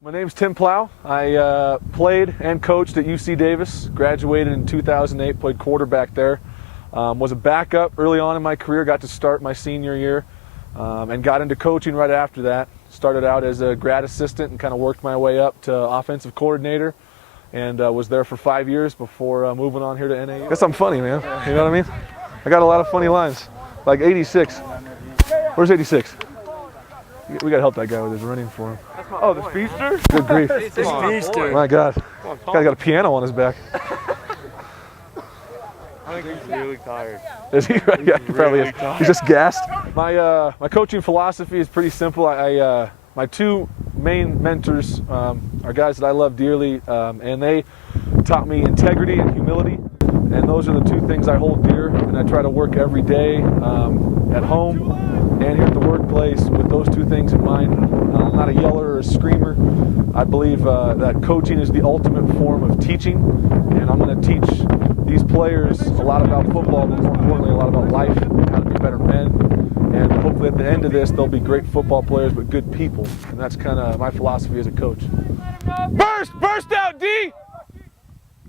My name's Tim Plough. I played and coached at UC Davis, graduated in 2008, played quarterback there. Was a backup early on in my career, got to start my senior year, and got into coaching right after that. Started out as a grad assistant and kind of worked my way up to offensive coordinator, and was there for 5 years before moving on here to NAU. Guess I'm funny, man. You know what I mean? I got a lot of funny lines, like 86. Where's 86? We gotta help that guy with his running for him. Oh, the speedster? Good grief. The speedster. My God. This guy's got a piano on his back. I think he's really tired. Is he? Yeah, he probably is. He's just gassed. My coaching philosophy is pretty simple. My two main mentors are guys that I love dearly, and they taught me integrity and humility. And those are the two things I hold dear, and I try to work every day at home and here at the workplace with those two things in mind. I'm not a yeller or a screamer. I believe that coaching is the ultimate form of teaching, and I'm going to teach these players a lot about football, but more importantly, a lot about life, how to be better men, and hopefully at the end of this, they'll be great football players, but good people, and that's kind of my philosophy as a coach. Burst out, D!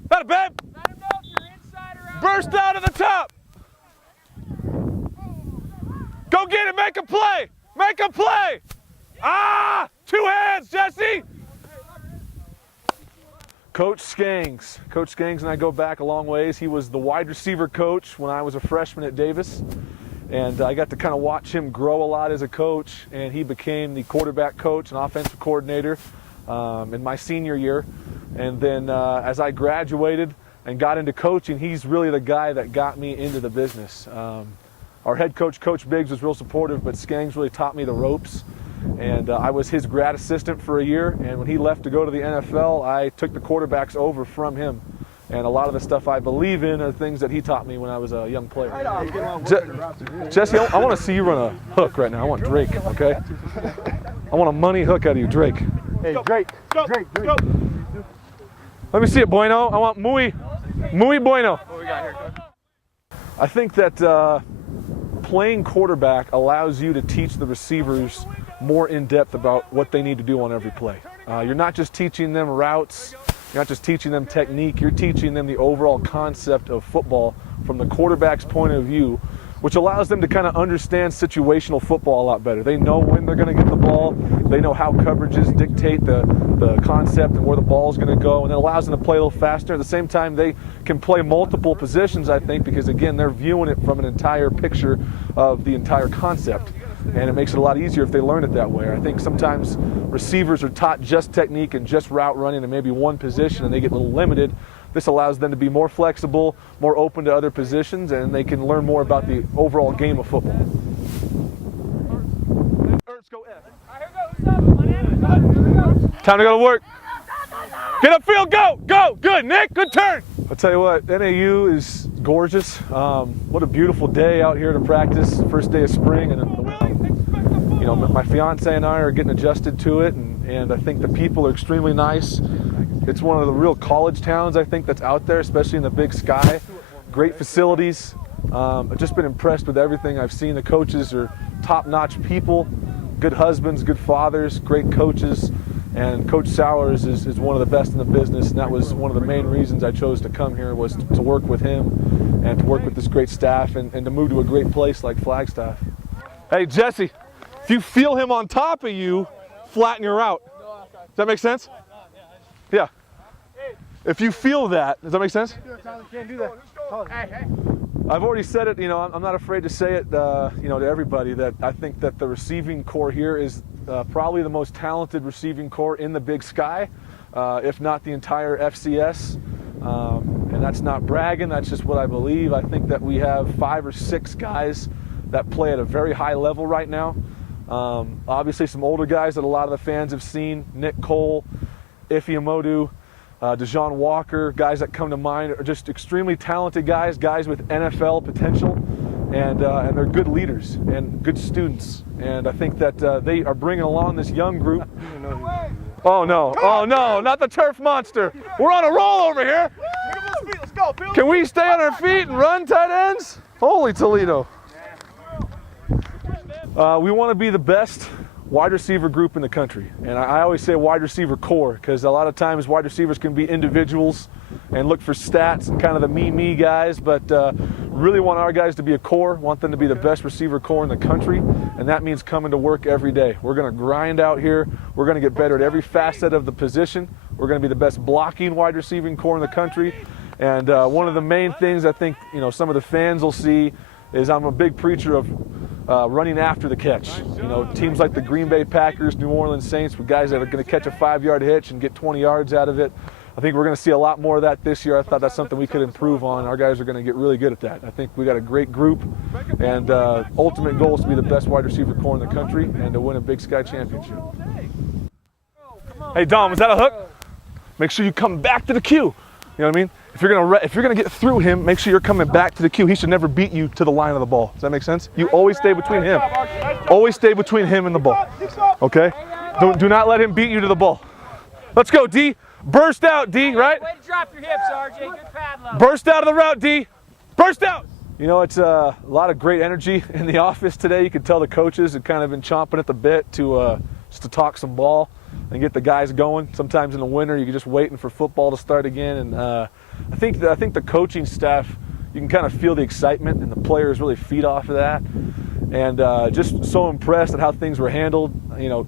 Not a bad. Burst out of the top! Go get it, make a play! Make a play! Ah! 2 hands, Jesse! Coach Skangs. Coach Skangs and I go back a long ways. He was the wide receiver coach when I was a freshman at Davis. And I got to kind of watch him grow a lot as a coach. And he became the quarterback coach and offensive coordinator in my senior year. And then as I graduated and got into coaching, he's really the guy that got me into the business. Our head coach, Coach Biggs, was real supportive, but Skangs really taught me the ropes. And I was his grad assistant for a year, and when he left to go to the NFL, I took the quarterbacks over from him. And a lot of the stuff I believe in are things that he taught me when I was a young player. Jesse, I want to see you run a hook right now. I want Drake, okay? I want a money hook out of you, Drake. Hey, Drake. Drake. Let me see it, Bueno. I want muy bueno. What we got here, Coach? I think that playing quarterback allows you to teach the receivers more in depth about what they need to do on every play. You're not just teaching them routes, you're not just teaching them technique, you're teaching them the overall concept of football from the quarterback's point of view, which allows them to kind of understand situational football a lot better. They know when they're going to get the ball, they know how coverages dictate the concept and where the ball is going to go, and it allows them to play a little faster. At the same time, they can play multiple positions, I think, because again, they're viewing it from an entire picture of the entire concept. And it makes it a lot easier if they learn it that way. I think sometimes receivers are taught just technique and just route running and maybe one position, and they get a little limited. This allows them to be more flexible, more open to other positions, and they can learn more about the overall game of football. Time to go to work. Get upfield, go! Good, Nick, good turn! I'll tell you what, NAU is gorgeous. What a beautiful day out here to practice. First day of spring, and you know, my fiance and I are getting adjusted to it, and I think the people are extremely nice. It's one of the real college towns, I think, that's out there, especially in the Big Sky. Great facilities. I've just been impressed with everything I've seen. The coaches are top-notch people, good husbands, good fathers, great coaches. And Coach Sowers is one of the best in the business, and that was one of the main reasons I chose to come here, was to work with him and to work with this great staff and to move to a great place like Flagstaff. Hey, Jesse, if you feel him on top of you, flatten your route. Does that make sense? Yeah. If you feel that, does that make sense? Can't do that. I've already said it, you know, I'm not afraid to say it, you know, to everybody, that I think that the receiving core here is probably the most talented receiving core in the Big Sky, if not the entire FCS. And that's not bragging, that's just what I believe. I think that we have 5 or 6 guys that play at a very high level right now. Obviously some older guys that a lot of the fans have seen, Nick Cole, Ife Amodu, Dejon Walker, guys that come to mind are just extremely talented guys with NFL potential, and they're good leaders and good students. And I think that they are bringing along this young group. Oh no, not the turf monster. We're on a roll over here. Let's go. Can we stay on our feet and run, tight ends? Holy Toledo. We want to be the best wide receiver group in the country. And I always say wide receiver core, because a lot of times wide receivers can be individuals and look for stats and kind of the me guys, but really want our guys to be a core, want them to be the best receiver core in the country, and that means coming to work every day. We're going to grind out here. We're going to get better at every facet of the position. We're going to be the best blocking wide receiving core in the country. And one of the main things I think some of the fans will see is I'm a big preacher of running after the catch. Teams like the Green Bay Packers, New Orleans Saints, with guys that are going to catch a 5-yard hitch and get 20 yards out of it. I think we're going to see a lot more of that this year. I thought that's something we could improve on. Our guys are going to get really good at that. I think we got a great group, and ultimate goal is to be the best wide receiver core in the country and to win a Big Sky championship. Hey Dom, was that a hook? Make sure you come back to the cue. You know what I mean? If you're gonna get through him, make sure you're coming back to the cue. He should never beat you to the line of the ball. Does that make sense? You always stay between him. Always stay between him and the ball. Okay? Do not let him beat you to the ball. Let's go, D. Burst out, D, right? Way to drop your hips, RJ. Good pad level. Burst out of the route, D. Burst out. It's a lot of great energy in the office today. You can tell the coaches have kind of been chomping at the bit to just to talk some ball and get the guys going. Sometimes in the winter, you're just waiting for football to start again. And I think the coaching staff, you can kind of feel the excitement, and the players really feed off of that. And just so impressed at how things were handled.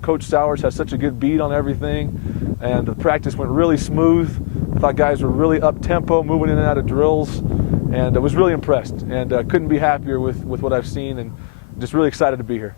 Coach Sowers has such a good beat on everything, and the practice went really smooth. I thought guys were really up-tempo, moving in and out of drills, and I was really impressed. And couldn't be happier with what I've seen, and just really excited to be here.